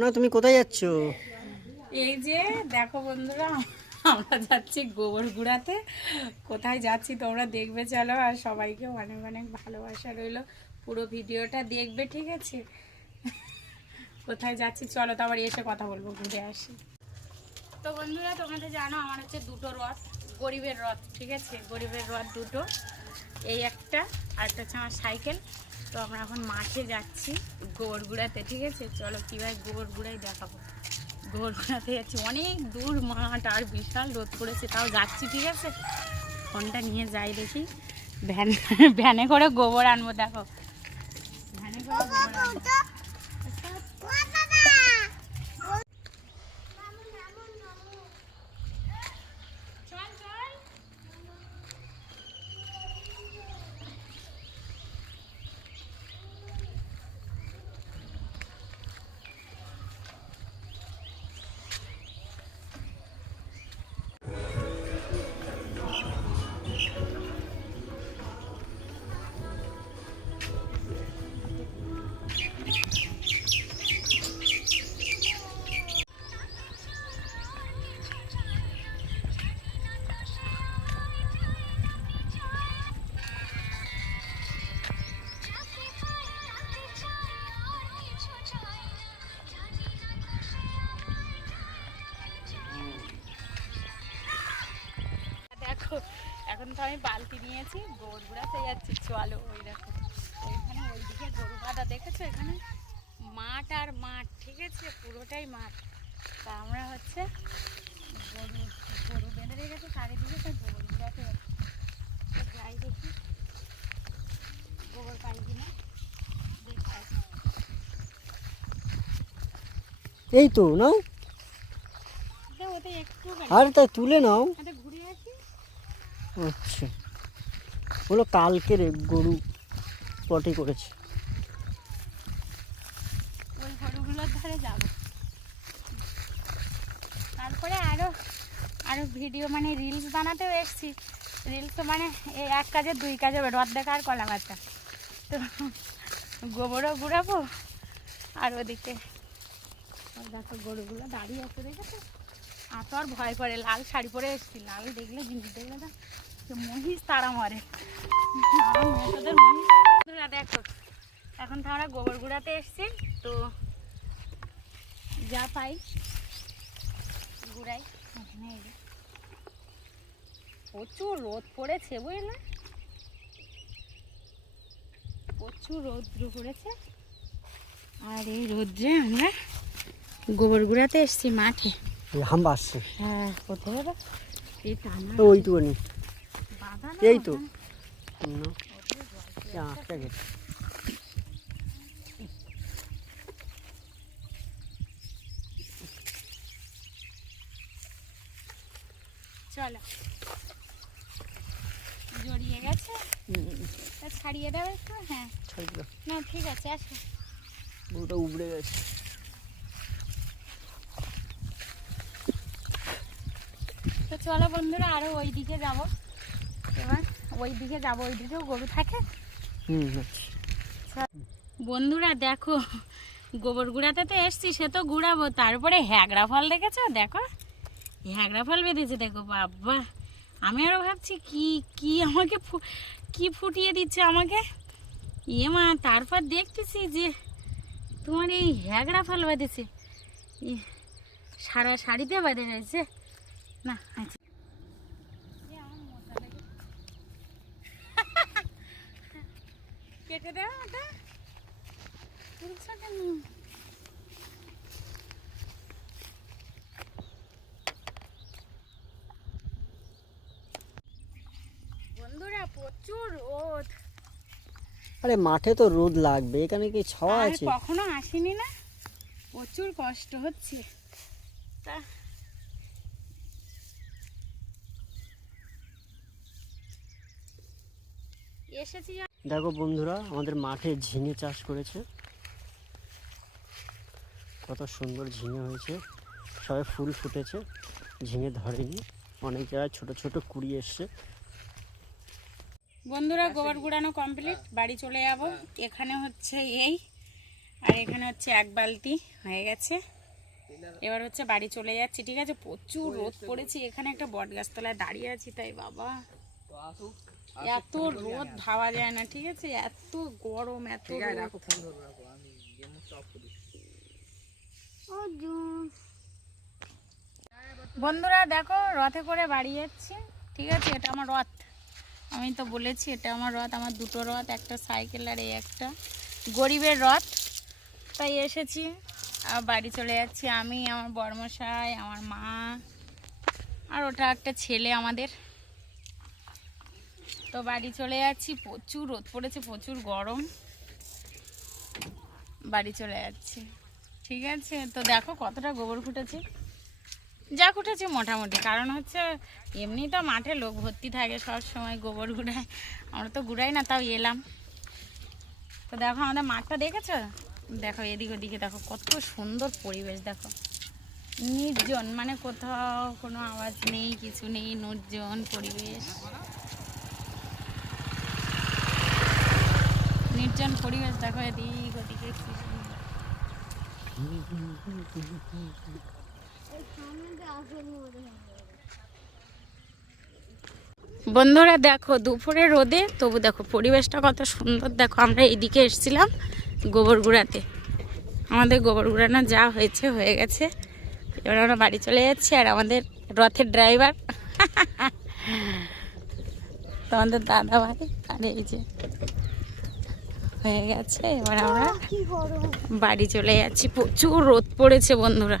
না, তুমি কোথায় যাচ্ছ? এই যে দেখো বন্ধুরা, আমরা যাচ্ছি গোবর গুড়াতে। কোথায় যাচ্ছি তোমরা দেখবে, চলো। আর সবাইকে অনেক অনেক ভালোবাসা রইলো, পুরো ভিডিওটা দেখবে, ঠিক আছে? কোথায় যাচ্ছি চলো, তো আবার এসে কথা বলবো, ঘুরে আসি। তো বন্ধুরা, তোমাদের জানো আমার হচ্ছে দুটো রথ, গরিবের রথ, ঠিক আছে? গরিবের রথ দুটো, এই একটা আর একটা হচ্ছে আমার সাইকেল। তো আমরা এখন মাঠে যাচ্ছি গোবর গুড়াতে, ঠিক আছে? চলো কীভাবে গোবর গুড়াই দেখাবো। গোবর গুড়াতে যাচ্ছি, অনেক দূর মাঠ, আর বিশাল রোদ পড়েছে, তাও যাচ্ছি, ঠিক আছে? ফোনটা নিয়ে যাই, দেখি ভ্যানে করে গোবর আনবো। দেখো ভ্যানে করে গোবর আনবো। দেখো এখন তো আমি বালতি নিয়েছি, গোবর গুড়াতে যাচ্ছি, চলো। ওই দেখো ওইখানে ওইদিকে গরু বাঁধা, দেখেছো? এখানে মাঠ আর মাঠ, ঠিক আছে? পুরোটাই মাঠ। তা আমরা হচ্ছে গরু গরু বেঁধে রেখেছে চারিদিকে, তো গোবর গুড়াতে যাচ্ছি। যাই দেখি গোবর পাই কিনা, দেখে আসি। এই তো নাও, ওতে একটু আর তাই তুলে নাও। ঘুরে আসি। আচ্ছা, হলো কালকের গরু পটি করেছে। ওই গরুগুলোর ধারে যাবো, তারপরে আরো আরো ভিডিও মানে রিলস বানাতেও এসছি। রিলস তো মানে এই এক কাজে দুই কাজে, রথ দেখা আর কলা বাচ্চা। তো গোবরও গুড়াবো, আর ওদিকে দেখো গরুগুলো দাঁড়িয়ে আছে, দেখেছো? আর তো আর ভয় করে, লাল শাড়ি পরে এসছি, লাল দেখলে জিনিস দেখলে না মহিষ তারা মরে। তোদের মহিষ দেখো, এখন তো আমরা গোবর গুড়াতে এসছি, তো যা পাই গুড়াই। প্রচুর রোদ পড়েছে, বুঝলে? প্রচুর রৌদ্র পড়েছে, আর এই রোদ্রে আমরা গোবর গুড়াতে এসছি মাঠে। হাম্বা আসছে। হ্যাঁ, কোথায় যাবে? এই টানা ওইটুকুনি, এই তো চলো, জড়িয়ে গেছে, ছাড়িয়ে দেবে একটু। হ্যাঁ না, ঠিক আছে, আসো। গরুটা উবড়ে গেছে। তো চলো বন্ধুরা, আরো ওই দিকে যাবো এবার, ওই দিকে যাবো, ওই দিকেও গরু থাকে। বন্ধুরা দেখো, গোবর গুড়াতে তো এসছি, সে তো গুড়াবো, তারপরে হ্যাগড়া ফল দেখেছো? দেখো হ্যাগড়া ফল বেঁধেছে, দেখো বাবা। আমি আরো ভাবছি কি কি আমাকে কি ফুটিয়ে দিচ্ছে আমাকে, ইয়ে মা। তারপর দেখতেছি যে তোমার এই হ্যাগড়া ফল বেঁধেছে, সারা শাড়িতে বেঁধে রয়েছে না। কেটে দেওয়া ওটা তুলছো কেন? বন্ধুরা প্রচুর রোদ। আরে মাঠে তো রোদ লাগবে, এখানে কি ছাওয়া আছে? কখনো আসেনি না, প্রচুর কষ্ট হচ্ছে। তা এসেছি। দেখো বন্ধুরা, আমাদের মাঠে ঝিঙে চাষ করেছে, কত সুন্দর ঝিঙে হয়েছে, সবে ফুল ফুটেছে, ঝিঙে ধরেনি, অনেক জায়গায় ছোট ছোট কুড়ি এসছে। বন্ধুরা গোবর গুড়ানো কমপ্লিট, বাড়ি চলে যাব। এখানে হচ্ছে এই আর এখানে হচ্ছে 1 বালতি হয়ে গেছে। এবার হচ্ছে বাড়ি চলে যাচ্ছি, ঠিক আছে। প্রচুর রোদ পড়েছে, এখানে একটা বট গাছতলায় দাঁড়িয়ে আছি, তাই বাবা এত রোদ ভাবা যায় না, ঠিক আছে, এত গরম, এত বন্ধুরা দেখো রথে করে বাড়ি যাচ্ছি, ঠিক আছে। এটা আমার রথ, আমি তো বলেছি এটা আমার রথ, আমার 2টো রথ, একটা সাইকেল আর এই একটা গরিবের রথ। তাই এসেছি, আর বাড়ি চলে যাচ্ছি আমি, আমার বড়মশাই, আমার মা, আর ওটা একটা ছেলে আমাদের। তো বাড়ি চলে যাচ্ছি, প্রচুর রোদ পড়েছে, প্রচুর গরম, বাড়ি চলে যাচ্ছি, ঠিক আছে। তো দেখো কতটা গোবর ফুটেছে, যা ফুটেছে মোটামুটি, কারণ হচ্ছে এমনি তো মাঠে লোক ভর্তি থাকে সব সময় গোবর গুড়ায়, আমরা তো গুড়াই না, তাও এলাম। তো দেখো আমাদের মাঠটা দেখেছো, দেখো এদিক ওদিকে দেখো কত সুন্দর পরিবেশ, দেখো নির্জন, মানে কোথাও কোনো আওয়াজ নেই, কিছু নেই, নির্জন পরিবেশ, নির্জন পরিবেশ, দেখো এদিক ওদিকে কি সুন্দর। বন্ধুরা দেখো দুপুরে রোদে, তবু দেখো পরিবেশটা কত সুন্দর, দেখো আমরা এইদিকে এসেছিলাম গোবর গুড়াতে, আমাদের গোবর গুড়ানো যা হয়েছে হয়ে গেছে, এবার আমরা বাড়ি চলে যাচ্ছি। আর আমাদের রথের ড্রাইভার তোমাদের দাদা ভাই, আর এই যে হয়ে গেছে, এবার আমরা বাড়ি চলে যাচ্ছি। প্রচুর রোদ পড়েছে বন্ধুরা।